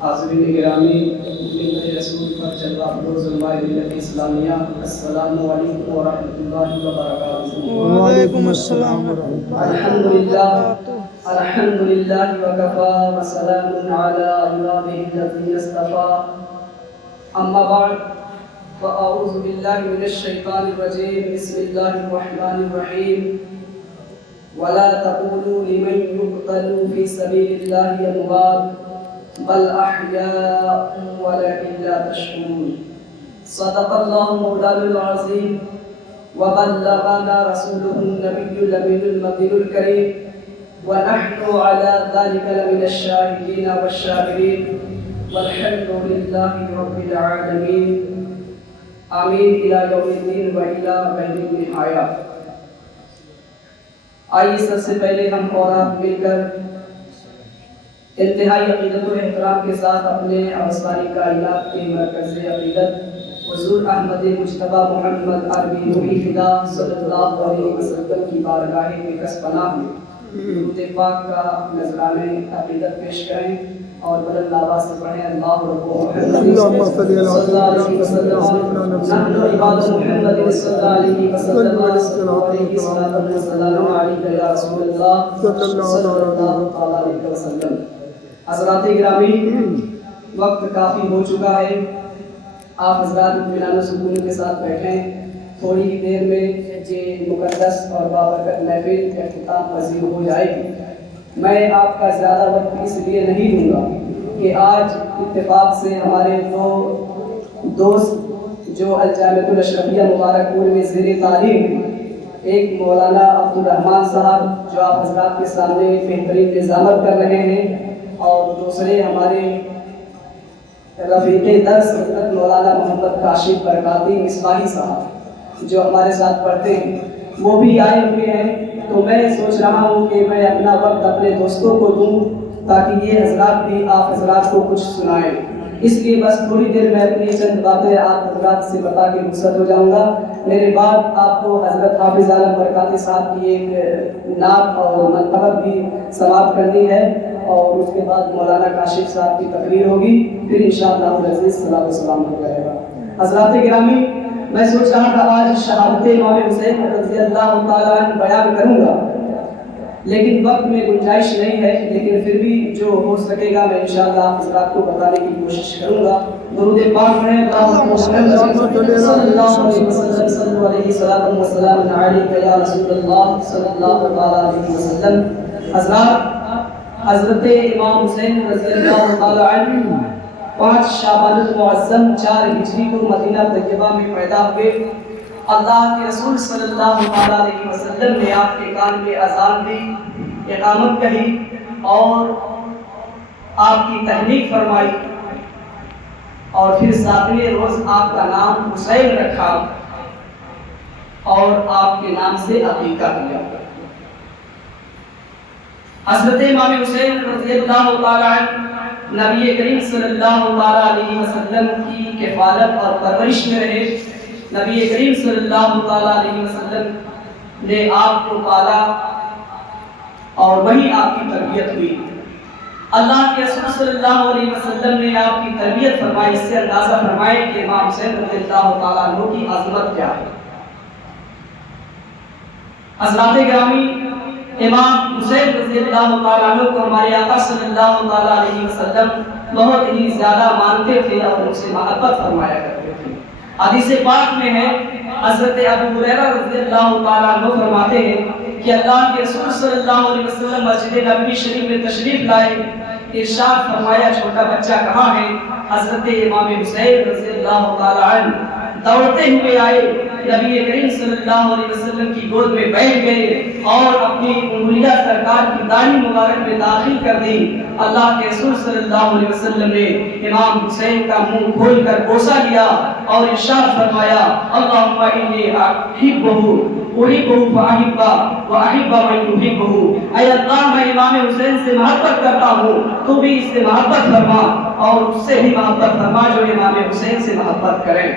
حاضرین گرامی، ملت رسول پر چلوا فروز المائے ملت اسلامیہ، السلام علیکم ورحمۃ اللہ وبرکاتہ۔ وعلیکم السلام ورحمۃ اللہ الحمد للہ وکفی وسلام علی عبادہ الذین اصطفی، اما بعد فاعوذ باللہ من الشیطان الرجیم، بسم اللہ الرحمن الرحیم، ولا تقولوا لمن يقتل في سبيل الله اموات بل احياء ولكن لا تشعرون۔ صدق الله مولانا العظيم وبلغنا رسوله النبي الأمين المكين الكريم ونحن على ذلك لمن الشاهدين والشاكرين والحمد لله رب العالمين آمين إلى يوم الدين وإلى غير النهاية۔ آئیے سب سے پہلے ہم اور آپ مل کر انتہائی عقیدت و احترام کے ساتھ اپنے اوسطانی کائنات کے مرکز عقیدت حضور احمد مجتبی محمد عربی نوری فدا صلی اللہ علیہ وسلم کی بارگاہ بکس پناہ میں درود پاک کا نذرانے عقیدت پیش کریں اور بلند آواز سے پڑھیں اللہ رب محمد صلی اللہ علیہ وسلم، نحن عباد محمد صلی اللہ علیہ وسلم، علیہ السلام علیکم یا رسول اللہ صلی اللہ علیہ وسلم۔ حضرات گرامی، وقت کافی ہو چکا ہے، آپ حضرات اطمینان و سکون کے ساتھ بیٹھیں، تھوڑی ہی دیر میں یہ مقدس اور بابرکت محفل اختتام پذیر ہو جائے گی۔ میں آپ کا زیادہ وقت اس لیے نہیں دوں گا کہ آج اتفاق سے ہمارے دو دوست جو الجامعۃ الاشرفیہ مبارک پور میں زیر تعلیم ہیں، ایک مولانا عبدالرحمن صاحب جو آپ حضرات کے سامنے بہترین نظامت کر رہے ہیں، اور دوسرے ہمارے رفیق درس حضرت مولانا محمد کاشف برکاتی مصباحی صاحب جو ہمارے ساتھ پڑھتے ہیں، وہ بھی آئے ہوئے ہیں۔ تو میں سوچ رہا ہوں کہ میں اپنا وقت اپنے دوستوں کو دوں تاکہ یہ حضرات بھی آپ حضرات کو کچھ سنائیں، اس لیے بس تھوڑی دیر میں اپنی چند باتیں آپ حضرات سے بتا کے رخصت ہو جاؤں گا۔ میرے بعد آپ کو حضرت حافظ عالم برکاتی صاحب کی ایک نعت اور منقبت بھی سماعت کرنی ہے، اور اس کے بعد مولانا کاشف صاحب کی تقریر ہوگی، پھر انشاءاللہ العزیز صلاۃ و سلام ہو جائے گا۔ حضرات گرامی، میں سوچ رہا تھا آج شہادت امام حسین رضی اللہ تعالیٰ عنہ بیان کروں گا، لیکن وقت میں گنجائش نہیں ہے، لیکن پھر بھی جو ہو سکے گا میں انشاءاللہ حضرات کو بتانے کی کوشش کروں گا۔ درود پاک پڑھیں، اللہم صلی اللہ علیہ وسلم، صلی علیہ وسلم علیک یا رسول اللہ صلی اللہ علیہ وسلم۔ حضرات، حضرت امام حسین رضی اللہ تعالیٰ عنہ 5 شعبان المعظم 4 ہجری کو مدینہ طیبہ میں پیدا ہوئے۔ اللہ کے رسول صلی اللہ علیہ وسلم نے آپ کے کان میں اذان دی، اقامت کہی اور آپ کی تحنیک فرمائی، اور پھر 7ویں روز آپ کا نام حسین رکھا اور آپ کے نام سے عقیقہ کیا۔ حضرت امام حسین رضی اللہ تعالیٰ عنہ نبی کریم صلی اللہ علیہ وسلم کی کفالت اور پرورش میں رہے۔ نبی کریم صلی اللہ علیہ وسلم نے آپ کو پالا اور وہی آپ کی تربیت ہوئی۔ اللہ کے رسول صلی اللہ علیہ وسلم نے آپ کی تربیت فرمائی، اس سے اندازہ فرمائے کہ امام حسین رضی اللہ تعالیٰ عنہ کی عظمت کیا ہے۔ حضرات گرامی، امام حسین رضی اللہ تعالیٰ عنہ کو ہمارے آقا صلی اللہ علیہ وسلم بہت ہی زیادہ مانتے تھے اور ان سے محبت فرمایا کرتے تھے۔ حدیث پاک میں ہے، حضرت ابو ہریرہ رضی اللہ تعالیٰ عنہ فرماتے ہیں کہ اللہ کے رسول صلی اللہ علیہ وسلم مسجد نبوی شریف میں تشریف لائے، ارشاد فرمایا چھوٹا بچہ کہاں ہے؟ حضرت امام حسین رضی اللہ تعالیٰ عنہ دوڑتے ہوئے آئے، نبی کریم صلی اللہ علیہ وسلم کی گود میں بیٹھ گئے اور اپنی انگلیاں سرکار کی داڑھی مبارک میں داخل کر دی۔ اللہ کے رسول صلی اللہ علیہ وسلم نے امام حسین کا منہ کھول کر بوسہ لیا اور ارشاد فرمایا، اللہم انی احبہ فاحبہ واحب من یحبہ، اے اللہ میں امام حسین سے محبت کرتا ہوں، تو بھی اس سے محبت فرما اور اس سے بھی محبت فرما جو امام حسین سے محبت کریں۔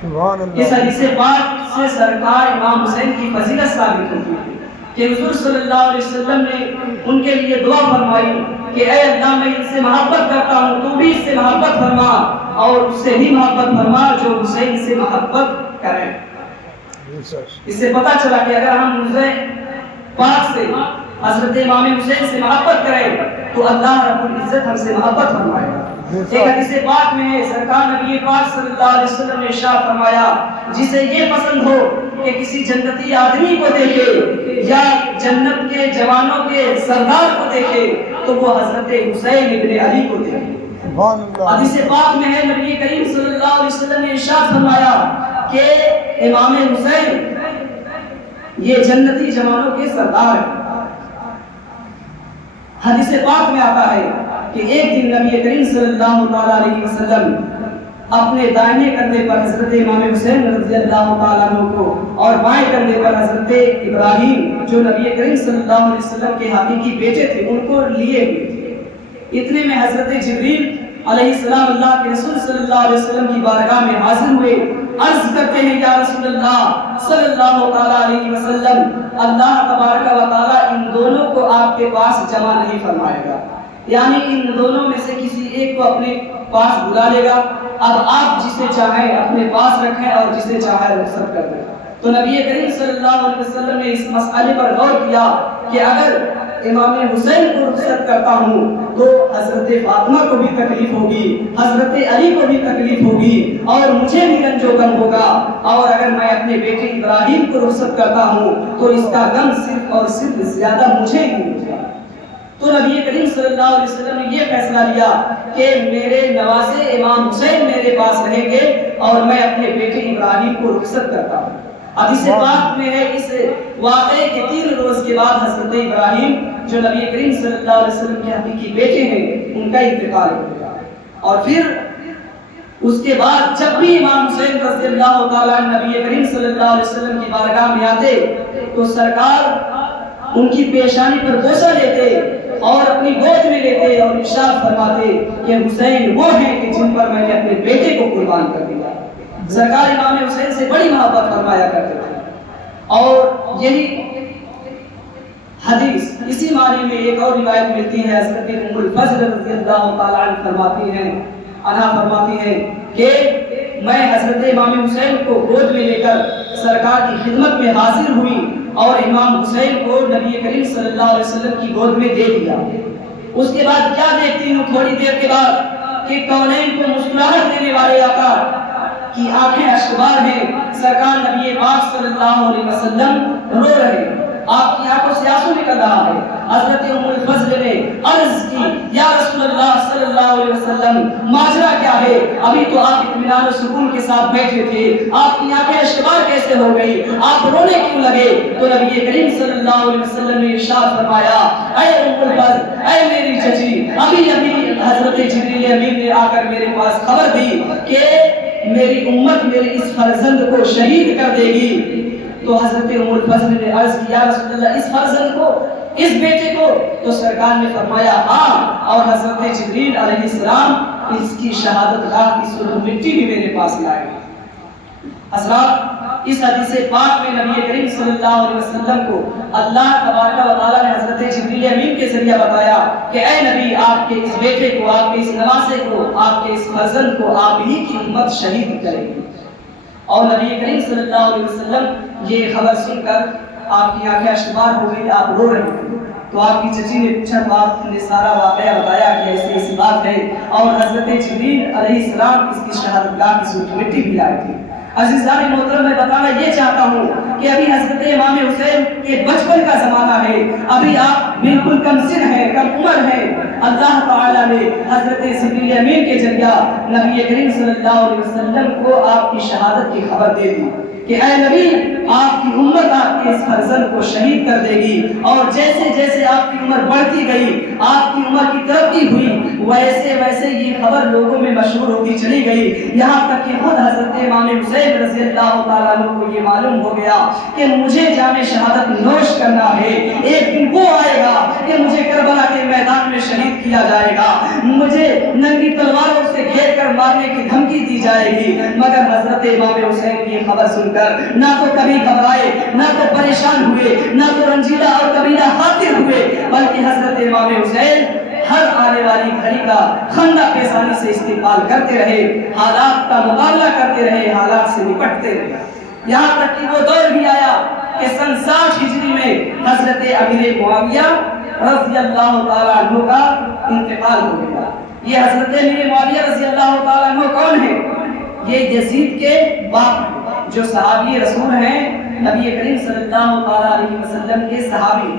اس حدیث پاک سے سرکار امام حسین کی فضیلت ثابت ہوتی ہے کہ حضور صلی اللہ علیہ وسلم نے ان کے لیے دعا فرمائی کہ اے اللہ میں ان سے محبت کرتا ہوں، تو بھی اس فرما اور اس سے بھی محبت فرما جو حسین سے محبت کرے۔ اس سے پتہ چلا کہ اگر ہم حسین پاک سے حضرت امام حسین سے محبت کریں تو اللہ رب العزت ہم سے محبت فرمائے گا۔ ایک حدیث پاک میں ہے سرکار نبی پاک صلی اللہ علیہ وسلم نے ارشاد فرمایا جسے یہ پسند ہو کہ کسی جنتی آدمی کو دیکھے یا جنت کے جوانوں کے سردار کو دیکھے تو وہ حضرت حسین ابن علی کو دیکھے۔ حدیث پاک میں ہے نبی کریم صلی اللہ علیہ وسلم نے ارشاد فرمایا کہ امام حسین یہ جنتی جوانوں کے سردار ہیں۔ حدیث پاک میں آتا ہے کہ ایک دن نبی کریم صلی اللہ علیہ وسلم اپنے دائیں کندھے پر حضرت امام حسین رضی اللہ تعالیٰ عنہ کو اور بائیں کندھے پر حضرت ابراہیم جو نبی کریم صلی اللہ علیہ وسلم کے حقیقی بیٹے تھے ان کو لیے ہوئے تھے۔ اتنے میں حضرت جبریل علیہ السلام اللہ کے رسول صلی اللہ علیہ وسلم کی بارگاہ میں حاضر ہوئے، عرض کرتے ہیں یا رسول اللہ صلی اللہ تعالیٰ علیہ وسلم اللہ تبارک و تعالیٰ ان دونوں کو آپ کے پاس جمع نہیں فرمائے گا، یعنی ان دونوں میں سے کسی ایک کو اپنے پاس بلا لے گا، اب آپ جسے چاہیں اپنے پاس رکھیں اور جسے چاہیں رخصت کر دیں۔ تو نبی کریم صلی اللہ علیہ وسلم نے اس مسئلے پر غور کیا کہ اگر امام حسین کو رخصت کرتا ہوں تو حضرت فاطمہ کو بھی تکلیف ہوگی، حضرت علی کو بھی تکلیف ہوگی اور مجھے بھی رنج و غم ہوگا، اور اگر میں اپنے بیٹے ابراہیم کو رخصت کرتا ہوں تو اس کا غم صرف اور صرف زیادہ مجھے ہی ہوگا۔ تو نبی کریم صلی اللہ علیہ وسلم نے یہ فیصلہ لیا کہ میرے نواسے امام حسین میرے پاس رہیں گے اور میں اپنے بیٹے ابراہیم کو رخصت کرتا ہوں۔ حدیث پاک میں ہے اس واقعے کے 3 روز کے بعد حضرت ابراہیم جو نبی کریم صلی اللہ علیہ وسلم کے حقیقی بیٹے ہیں ان کا انتقال ہو گیا، اور پھر اس کے بعد جب بھی امام حسین رضی اللہ تعالیٰ عنہ نبی کریم صلی اللہ علیہ وسلم کی بارگاہ میں آتے تو سرکار ان کی پیشانی پر بوسہ لیتے اور اپنی گود میں لیتے اور ارشاد فرماتے کہ حسین وہ ہیں کہ جن پر میں نے اپنے بیٹے کو قربان کر دیا۔ سرکار امام حسین سے بڑی محبت فرمایا کرتے تھے، اور یہی حدیث اسی معنی میں ایک اور روایت ملتی ہے، حضرت ام الفضل رضی اللہ تعالیٰ عنہ فرماتی ہیں کہ میں حضرت امام حسین کو گود میں لے کر سرکار کی خدمت میں حاضر ہوئی اور امام حسین کو نبی کریم صلی اللہ علیہ وسلم کی گود میں دے دیا۔ اس کے بعد کیا دیکھتی ہوں تھوڑی دیر کے بعد کہ کونین کو مسکراہٹ دینے والے آقا کی آنکھیں اشکبار ہیں، سرکار نبی پاک صلی اللہ علیہ وسلم رو رہے ہیں، آپ کی آنکھوں سے آنسو نکل رہا ہے۔ حضرت ام الفضل نے عرض کی یا رسول اللہ صلی اللہ علیہ وسلم ماجرا کیا ہے؟ ابھی تو آپ اطمینان و سکون کے ساتھ بیٹھے تھے، آپ کی آنکھیں اشکبار کیسے ہو گئی؟ آپ رونے کیوں لگے؟ تو نبی کریم صلی اللہ علیہ وسلم نے ارشاد فرمایا اے ام الفضل، اے میری چچی، ابھی حضرت جبریل امین نے آ کر میرے پاس خبر دی کہ میری امت میرے اس فرزند کو شہید کر دے گی۔ تو حضرت ام الفضل نے عرض کیا یا رسول اللہ اس فرزند کو، اس بیٹے کو؟ تو سرکار نے فرمایا ہاں، اور حضرت جبریل علیہ السلام اس کی شہادت گاہ کی سرخ مٹی بھی میرے پاس لائے۔ حضرات اس حدیث پاک میں نبی کریم صلی اللہ علیہ وسلم کو اللہ تبارک و تعالیٰ نے حضرت جبریل امین کے ذریعہ بتایا کہ اے نبی آپ کے اس بیٹے کو، آپ کے اس نواسے کو، آپ کے اس فرزند کو آپ ہی کی امت شہید کرے گی۔ اور نبی کریم صلی اللہ علیہ وسلم یہ خبر سن کر آپ کی آنکھیں اشکبار ہو گئی، آپ رو رہے ہیں۔ تو آپ کی چچی نے پوچھا تو آپ نے سارا واقعہ بتایا کہ ایسی ایسی بات ہے، اور حضرت جبریل علیہ السلام اس کی شہادت گاہ کی سرخ مٹی بھی لائی تھی۔ عزیزان محترم میں بتانا یہ چاہتا ہوں کہ ابھی حضرت امام حسین کے بچپن کا زمانہ ہے، ابھی آپ بالکل کم سن ہیں، کم عمر ہیں۔ اللہ تعالیٰ نے حضرت جبریل امین کے ذریعہ نبی کریم صلی اللہ علیہ وسلم کو آپ کی شہادت کی خبر دے دی کہ اے نبی آپ کی امت آپ کے اس فرزند کو شہید کر دے گی، اور جیسے جیسے آپ کی عمر بڑھتی گئی، آپ کی عمر کی ترقی ہوئی، ویسے ویسے یہ خبر لوگوں میں مشہور ہوتی چلی گئی، یہاں تک کہ خود حضرت امام حسین رضی اللہ تعالیٰ عنہ کو یہ معلوم ہو گیا کہ مجھے جام شہادت نوش کرنا ہے، ایک دن وہ آئے گا کہ مجھے کربلا کے میدان میں شہید کیا جائے گا، مجھے ننگی تلواروں سے گھیر کر مارنے کی دھمکی دی جائے گی۔ مگر حضرت امام حسین کی یہ خبر سن کر نہ تو کبھی گھبرائے، نہ تو پریشان ہوئے، نہ تو رنجیدہ اور کبیرہ خاطر ہوئے، بلکہ حضرت امام حسین ہر آنے والی گھڑی کا خندہ پیشانی سے استقبال کرتے رہے، حالات کا مقابلہ کرتے رہے، حالات سے نپٹتے رہے، یہاں تک کہ وہ دور بھی آیا کہ سن 60 ہجری میں حضرت امیر معاویہ رضی اللہ تعالیٰ عنہ کا انتقال ہو گیا۔ یہ حضرت امیر معاویہ رضی اللہ تعالیٰ عنہ کون ہے؟ یہ یزید کے باپ جو صحابی رسول ہیں، نبی کریم صلی اللہ تعالیٰ علیہ وسلم کے صحابی۔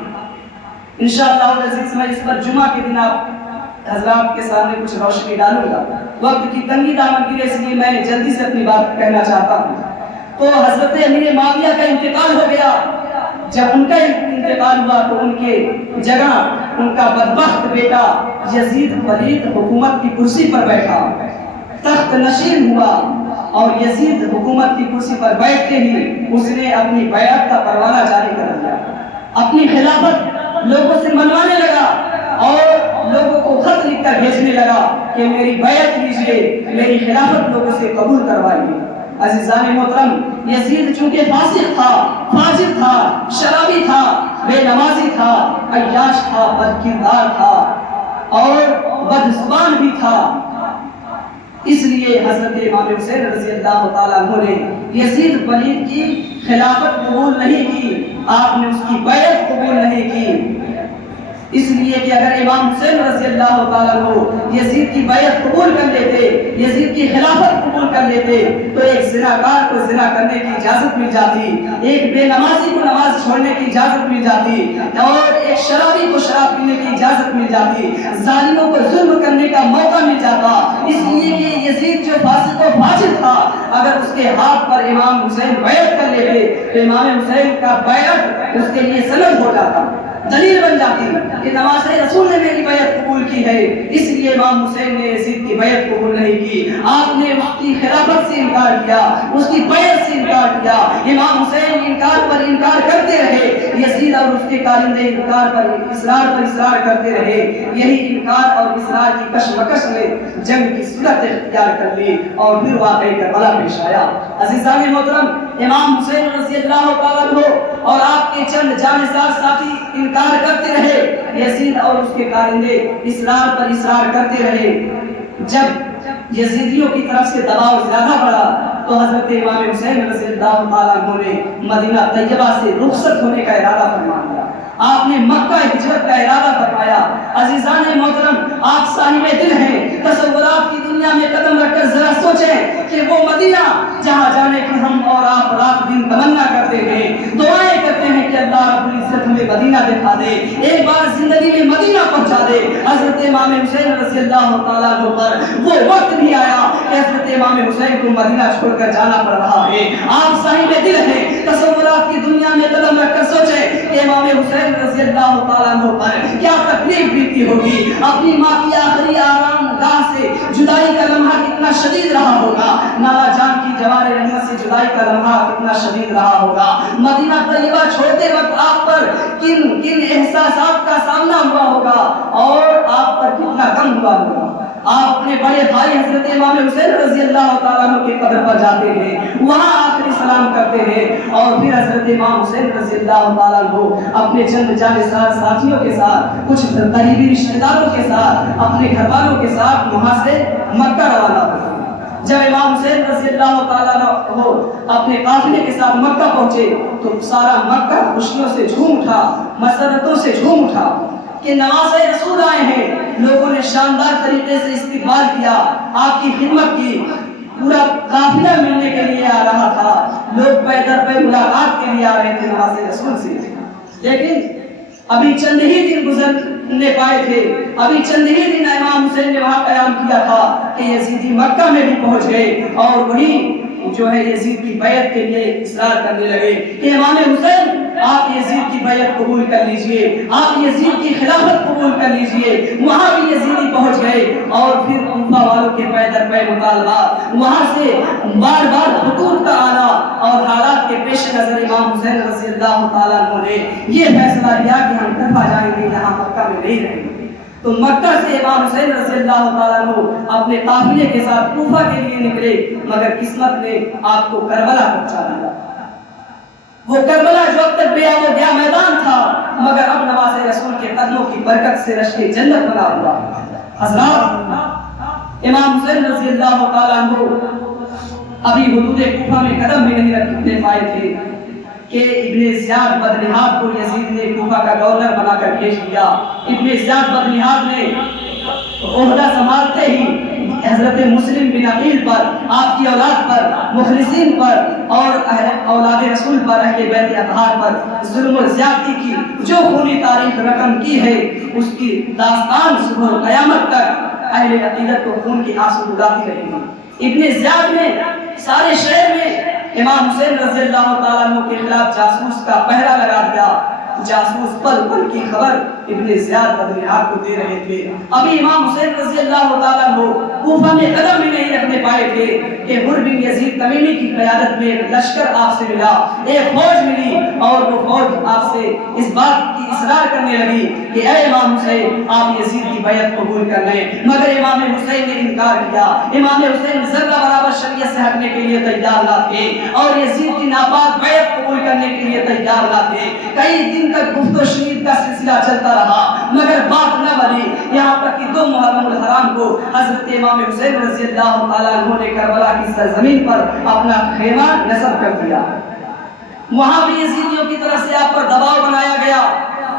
انشاءاللہ عزیز میں اس پر جمعہ کے دن آپ حضرات کے سامنے کچھ روشنی ڈالوں گا، وقت کی تنگی دامنگیر ہے، اس لیے میں جلدی سے اپنی بات کہنا چاہتا ہوں۔ تو حضرت امیر معاویہ کا انتقال ہو گیا۔ جب ان کا انتقال ہوا تو ان کے جگہ ان کا بدبخت بیٹا یزید ولید حکومت کی کرسی پر بیٹھا، تخت نشین ہوا، اور یزید حکومت کی کرسی پر بیٹھتے ہی اس نے اپنی بیعت کا پروانہ جاری کر دیا، اپنی خلافت لوگوں سے منوانے لگا اور لوگوں کو خط لکھ کر بھیجنے لگا کہ میری بیعت لیجیے، میری خلافت لوگوں سے قبول کروائیے۔ عزیزان محترم، یزید چونکہ فاسق تھا، فاجر تھا، شرابی تھا، بے نمازی تھا، عیاش تھا، بدکردار تھا اور بدزبان بھی تھا، اس لیے حضرت امام حسین رضی اللہ تعالیٰ عنہ نے یزید ولید کی خلافت قبول نہیں کی، آپ نے اس کی بیعت قبول نہیں کی، اس لیے کہ اگر امام حسین رضی اللہ تعالیٰ عنہ یزید کی بیعت قبول کر لیتے، یزید کی خلافت قبول کر لیتے، تو ایک زناکار کو زنا کرنے کی اجازت مل جاتی، ایک بے نمازی کو نماز چھوڑنے کی اجازت مل جاتی، اور ایک شرابی کو شراب پینے کی اجازت مل جاتی، ظالموں کو ظلم کرنے کا موقع مل جاتا، اس لیے کہ یزید جو فاسق و فاجر تھا، اگر اس کے ہاتھ پر امام حسین بیعت کر لیتے تو امام حسین کا بیعت اس کے لیے سند ہو جاتا، دلیل بن جاتی کہ نواز رسول نے میری بیعت قبول کی ہے، اس لیے امام حسین نے یزید کی بیعت قبول نہیں کی، آپ نے اس کی خلافت سے انکار کیا، اس کی بیعت سے انکار کیا، امام حسین انکار پر انکار کرتے رہے، یزید اور اس کے کارندے انکار پر اصرار کرتے رہے، یہی انکار اور اصرار کی کشمکش نے جنگ کی صورت اختیار کر لی اور پھر واقعہ کربلا پیش آیا۔ عزیزان محترم، امام حسین رضی اللہ تعالیٰ عنہ اور آپ کے چند جانثار ساتھی انکار کرتے رہے، یزید اور اس کے کارندے اصرار پر اصرار کرتے رہے۔ جب یزیدیوں کی طرف سے دباؤ زیادہ بڑھا تو حضرت امام حسین رضی اللہ تعالیٰ عنہ نے مدینہ طیبہ سے رخصت ہونے کا ارادہ فرما لیا، آپ نے مکہ ہجرت کا ارادہ فرمایا۔ عزیزان محترم، آپ صاحب دل ہیں، تصورات کی دنیا میں قدم رکھ کر ذرا سوچیں کہ وہ مدینہ جہاں جانے کی ہم اور آپ رات دن تمنا کرتے ہیں، دعائیں کرتے ہیں کہ اللہ رب العزت ہمیں مدینہ دکھا دے، ایک بار زندگی میں مدینہ پہنچا دے۔ حضرت امام حسین رضی اللہ تعالیٰ عنہ پر وہ وقت بھی آیا کہ حضرت امام حسین کو مدینہ چھوڑ کر جانا پڑ رہا ہے۔ آپ صاحب دل ہیں، تصورات کی دنیا میں قدم رکھ کر سوچیں کہ امام حسین رضی اللہ تعالیٰ عنہ پر کیا تکلیف بیتی ہوگی، اپنی ماں کی آخری آرام گاہ سے جدائی کا لمحہ کتنا شدید رہا ہوگا، نالا جان کی جوار رحمت سے جدائی کا لمحہ کتنا شدید رہا ہوگا، مدینہ طیبہ چھوڑتے وقت آپ پر کن کن احساسات کا سامنا ہوا ہوگا اور آپ پر کتنا غم ہوا ہوگا۔ آپ اپنے بڑے بھائی حضرت امام حسین رضی اللہ تعالیٰ عنہ کے قبر پر جاتے ہیں، وہاں آخری سلام کرتے ہیں اور پھر حضرت امام حسین رضی اللہ تعالیٰ عنہ اپنے چند جانثار ساتھیوں کے ساتھ، کچھ قریبی رشتہ داروں کے ساتھ، اپنے گھر والوں کے ساتھ وہاں سے مکہ روانہ ہوتے ہیں۔ جب امام حسین رضی اللہ تعالیٰ عنہ اپنے قافلے کے ساتھ مکہ پہنچے تو سارا مکہ خوشیوں سے جھوم اٹھا، مسرتوں سے جھوم اٹھا کہ نواز رسول آئے ہیں۔ لوگوں نے شاندار طریقے سے استقبال کیا، آپ کی خدمت کی، پورا قافلہ ملنے کے لیے آ رہا تھا، لوگ پے در پے ملاقات کے لیے آ رہے تھے نواز رسول سے، لیکن ابھی چند ہی دن گزرنے پائے تھے، ابھی چند ہی دن امام حسین نے وہاں قیام کیا تھا کہ یزیدی مکہ میں بھی پہنچ گئے اور وہی جو ہے یزید کی بیعت کے لیے اصرار کرنے لگے کہ امام حسین آپ یزید کی بیعت قبول کر لیجئے، آپ یزید کی خلافت قبول کر لیجئے۔ وہاں بھی یزیدی پہنچ گئے اور پھر کوفہ والوں کے پے در پے مطالبات، وہاں سے بار بار خطوط کا آنا اور حالات کے پیش نظر امام حسین رضی اللہ تعالیٰ عنہ نے یہ فیصلہ لیا کہ ہم کوفہ جائیں گے، یہاں مکہ میں نہیں رہیں گے۔ تو مکہ سے امام حسین رضی اللہ تعالیٰ عنہ اپنے قافلے کے ساتھ کوفہ کے لیے نکلے، مگر قسمت نے آپ کو کربلا پہنچا دیا۔ وہ کربلا جو اب تک بیا و گیا میدان تھا مگر اب نواز رسول کے قدموں کی برکت سے رشک جنت بنا ہوا۔ حضرات امام حسین رضی اللہ تعالیٰ عنہ ابھی حدود کوفہ میں قدم بھی نہیں رکھنے پائے تھے کہ ابن زیاد بدنہاد کو یزید نے کوفہ کا گورنر بنا کر بھیج دیا۔ ابن زیاد بدنہاد نے عہدہ سنبھالتے ہی حضرت مسلم بن عقیل پر، آپ کی اولاد پر، مخلصین پر اور اولاد رسول پر، اہل بیت اطہار پر ظلم و زیادتی کی جو خونی تاریخ رقم کی ہے اس کی داستان صبح قیامت تک اہل عقیدت کو خون کی آنسو رلاتی رہے گی۔ ابن زیاد نے سارے شہر میں امام حسین رضی اللہ تعالیٰ عنہ کے خلاف جاسوس کا پہرا لگا دیا۔ جاسوس پل پل کی خبر ابن زیاد بدنہاد کو دے رہے تھے۔ ابھی امام حسین رضی اللہ تعالیٰ عنہ کوفہ میں قدم بھی نہیں رکھنے پائے تھے کہ حر بن یزید تمیمی کی قیادت میں ایک لشکر آپ سے ملا، ایک فوج ملی اور وہ فوج آپ سے اس بات کی اصرار کرنے لگی کہ اے امام حسین آپ یزید کی بیعت قبول کر لیں، مگر امام حسین نے انکار کیا۔ امام حسین ذرہ برابر شریعت سے ہٹنے کے لیے تیار نہ تھے اور یزید کی ناپاک بیعت قبول کرنے کے لیے تیار نہ تھے۔ کئی دن تک گفت و شنید کا سلسلہ چلتا رہا مگر بات نہ بنی، یہاں تک کہ 2 محرم الحرام کو حضرت امام حسین رضی اللہ تعالیٰ عنہ نے کربلا کی سرزمین پر اپنا خیمہ نصب کر دیا۔ وہاں بھی یزیدیوں کی طرف سے آپ پر دباؤ بنایا گیا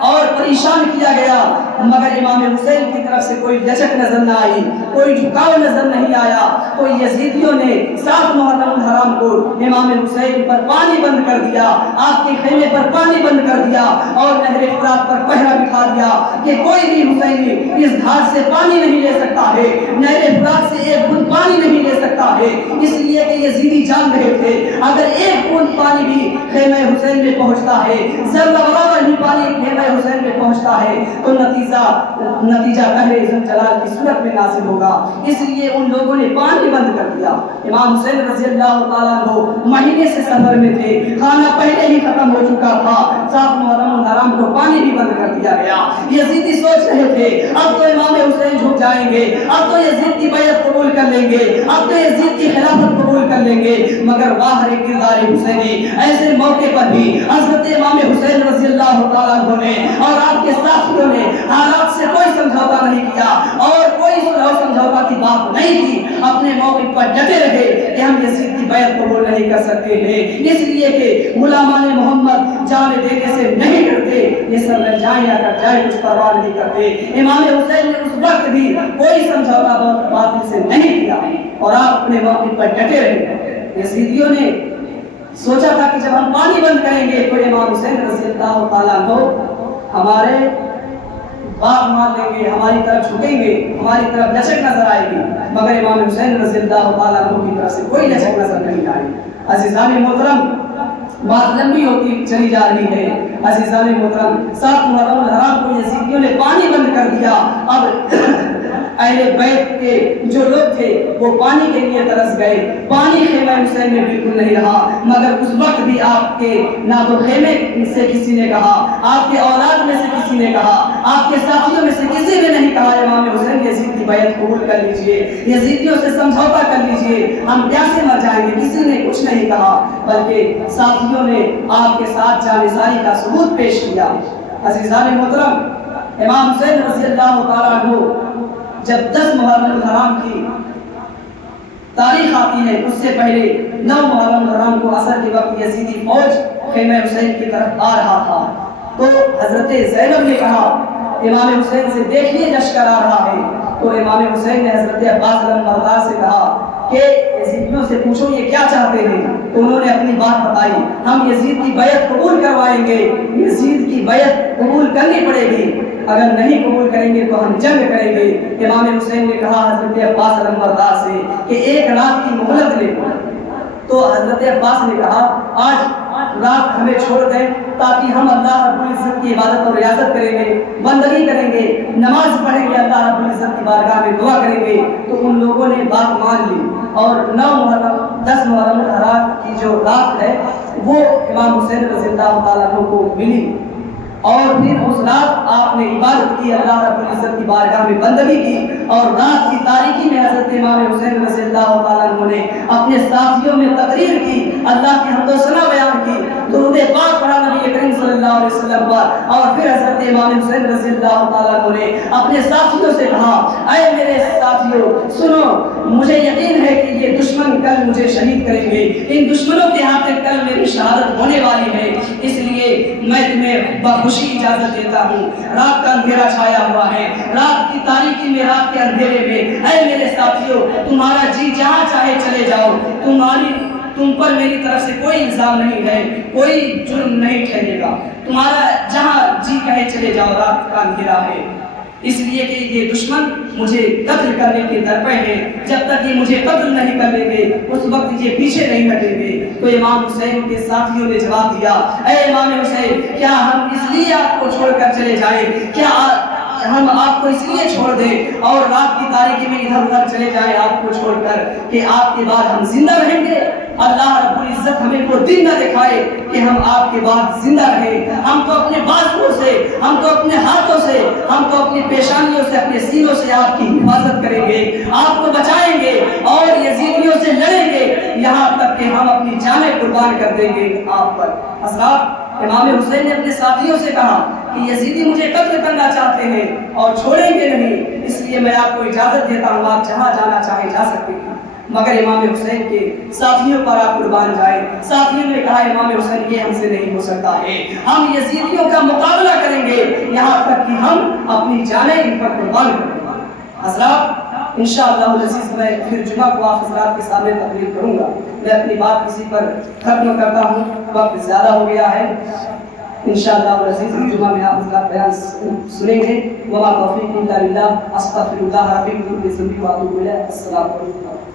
اور پریشان کیا گیا مگر امام حسین کی طرف سے کوئی لچک نظر نہ آئی، کوئی جھکاؤ نظر نہیں آیا۔ تو یزیدیوں نے 7 محرم الحرام کو امام حسین پر پانی بند کر دیا، آپ کے خیمے پر پانی بند کر دیا اور نہر فرات پر پہرا بٹھا دیا کہ کوئی بھی حسینی اس دھار سے پانی نہیں لے سکتا ہے، نہر فرات سے ایک بوند پانی نہیں لے سکتا ہے، اس لیے کہ یزیدی جان رہے تھے اگر ایک بوند پانی بھی خیمہ حسین میں پہنچتا ہے، ذرہ برابر ہی پانی خیمہ حسین میں پہنچتا ہے تو نتیجہ قہر عزت جلال کی صورت میں نازل ہوگا۔ اس لیے ان لوگوں نے پانی بند کر دیا۔ امام حسین رضی اللہ تعالیٰ عنہ مہینے سے سفر میں تھے، کھانا پہلے ہی ختم ہو چکا تھا، 7 محرم الحرام کو پانی بھی بند کر دیا گیا۔ یزیدی سوچ رہے تھے اب تو امام حسین جھک جائیں گے، اب تو یزید کی بیعت قبول کر لیں گے، اب تو یزید کی خلافت قبول کر لیں گے، مگر واہ کردار حسینی ایسے موقع پر بھی حضرت امام حسین رضی اللہ تعالیٰ عنہ نے اور آپ کے ساتھیوں نے حالات سے کوئی سمجھوتا نہیں کیا اور کوئی سمجھوتا کی بات نہیں کی، اپنے موقف پر ڈٹے رہے کہ ہم یزید کی بیعت قبول نہیں کر سکتے ہیں، اس لیے کہ غلامان محمد جان دینے سے نہیں ڈرتے، یہ سب رہ جائیں یا کر جائیں کچھ پرواہ نہیں کرتے۔ امام حسین نے اس وقت بھی کوئی سمجھوتا باطل سے نہیں کیا اور آپ اپنے موقف پر ڈٹے رہے۔ یزیدیوں نے سوچا تھا کہ جب ہم پانی بند کریں گے تو امام حسین رضی اللہ تعالیٰ عنہ ہمارے بات مان لیں گے، ہماری طرف جھکیں گے، ہماری طرف لچک نظر آئے گی، مگر امام حسین رضی اللہ تعالیٰ عنہ کی طرف سے کوئی لچک نظر نہیں آئی۔ عزیزان محترم، بات لمبی ہوتی چلی جا رہی ہے۔ عزیزان محترم، 7 محرم الحرام کو یزیدیوں نے پانی بند کر دیا۔ اب اہل بیت کے جو لوگ تھے وہ پانی کے لیے ترس گئے، پانی خیمہ حسین میں بالکل نہیں رہا، مگر اس وقت بھی آپ کے نہ تو خیمے سے کسی نے کہا، آپ کے اولاد میں سے کسی نے کہا، آپ کے ساتھیوں میں سے کسی نے نہیں کہا امام حسین یزید کی بیعت قبول کر لیجئے، یزیدیوں سے سمجھوتا کر لیجئے، ہم پیاسے مر جائیں گے، کسی نے کچھ نہیں کہا، بلکہ ساتھیوں نے آپ کے ساتھ جانثاری کا ثبوت پیش کیا۔ عزیزان محترم، امام حسین رضی اللہ تعالیٰ عنہ جب 10 محرم الحرام کی تاریخ آتی ہے اس سے پہلے 9 محرم الحرام کو عصر کے وقت یزیدی فوج خیمہ حسین کی طرف آ رہا تھا تو حضرت زینب نے کہا امام حسین سے دیکھیے لشکر آ رہا ہے، تو امام حسین نے حضرت عباس علمبردار سے کہا کہ یزیدیوں سے پوچھو یہ کیا چاہتے ہیں، تو انہوں نے اپنی بات بتائی، ہم یزید کی بیعت قبول کروائیں گے، یزید کی بیعت قبول کرنی پڑے گی، اگر نہیں قبول کریں گے تو ہم جنگ کریں گے۔ امام حسین نے کہا حضرت عباس علمبردار سے کہ 1 رات کی مہلت لے، تو حضرت عباس نے کہا آج رات ہمیں چھوڑ دیں تاکہ ہم اللہ رب العزت کی عبادت اور ریاضت کریں گے، بندگی کریں گے، نماز پڑھیں گے، اللہ رب العزت کی بارگاہ میں دعا کریں گے۔ تو ان لوگوں نے بات مان لی اور 10 محرم الحرام کی جو رات ہے وہ امام حسین رضی اللہ تعالیٰ عنہ کو ملی۔ اور پھر اس رات آپ نے عبادت کی، اللہ رب العزت کی بارگاہ میں بندگی کی، اور رات کی تاریکی میں حضرت امام حسین رضی اللہ تعالیٰ عنہ نے اپنے ساتھیوں میں تقریر کی، اللہ کی حمد و ثنا بیان کی، درود پاک پڑھا نبی کریم صلی اللہ علیہ وسلم پر، اور پھر حضرت امام حسین رضی اللہ تعالیٰ عنہ نے اپنے ساتھیوں سے کہا، اے میرے ساتھیوں سنو، مجھے یقین ہے کہ یہ دشمن کل مجھے شہید کریں گے، ان دشمنوں کے ہاتھ کل میری شہادت ہونے والی ہے، اس لیے میں تمہیں بخوشی اجازت دیتا ہوں۔ رات کا اندھیرا چھایا ہوا ہے، رات کی تاریکی میں، رات کے اندھیرے میں، اے میرے ساتھیوں تمہارا جی جہاں چاہے چلے جاؤ، تم پر میری طرف سے کوئی الزام نہیں ہے، کوئی جرم نہیں ٹھہرے گا، تمہارا جہاں جی کہے چلے جاؤ، رات کا اندھیرا ہے، اس لیے کہ یہ دشمن مجھے قتل کرنے کے درپے ہیں، جب تک یہ مجھے قتل نہیں کر لیں گے اس وقت یہ پیچھے نہیں ہٹیں گے۔ تو امام حسین کے ساتھیوں نے جواب دیا، اے امام حسین کیا ہم اس لیے آپ کو چھوڑ کر چلے جائیں، کیا ہم آپ کو اس لیے چھوڑ دیں اور رات کی تاریکی میں ادھر ادھر چلے جائیں آپ کو چھوڑ کر کہ آپ کے بعد ہم زندہ رہیں گے؟ اللہ رب العزت ہمیں وہ دن نہ دکھائے کہ ہم آپ کے بعد زندہ رہیں۔ ہم تو اپنے بازوؤں سے، ہم تو اپنے ہاتھوں سے، ہم تو اپنی پیشانیوں سے، اپنے سینوں سے آپ کی حفاظت کریں گے، آپ کو بچائیں گے اور یزیدیوں سے لڑیں گے، یہاں تک کہ ہم اپنی جانیں قربان کر دیں گے آپ پر۔ حضرات، امام حسین نے اپنے ساتھیوں سے کہا کہ یزیدی مجھے قتل کرنا چاہتے ہیں اور چھوڑیں گے نہیں، اس لیے میں آپ کو اجازت دیتا ہوں، آپ جہاں جانا چاہیں جا سکتے ہیں۔ مگر امام حسین کے ساتھیوں پر آپ قربان جائیں۔ ساتھیوں نے کہا امام حسین یہ ہم سے نہیں ہو سکتا ہے، ہم یزیدیوں کا مقابلہ کریں گے یہاں تک کہ ہم اپنی جانیں ان پر قربان کریں گے۔ حضرات، انشاءاللہ العزیز میں پھر جمعہ کو آپ حضرات کے سامنے تقریر کروں گا۔ میں اپنی بات کسی پر ختم کرتا ہوں، وقت زیادہ ہو گیا ہے۔ انشاءاللہ العزیز جمعہ میں آپ حضرات بیان سنیں گے۔ وما توفیق الا باللہ، استغفر اللہ ربی من کل ذنب واتوب الیہ۔ السلام علیکم۔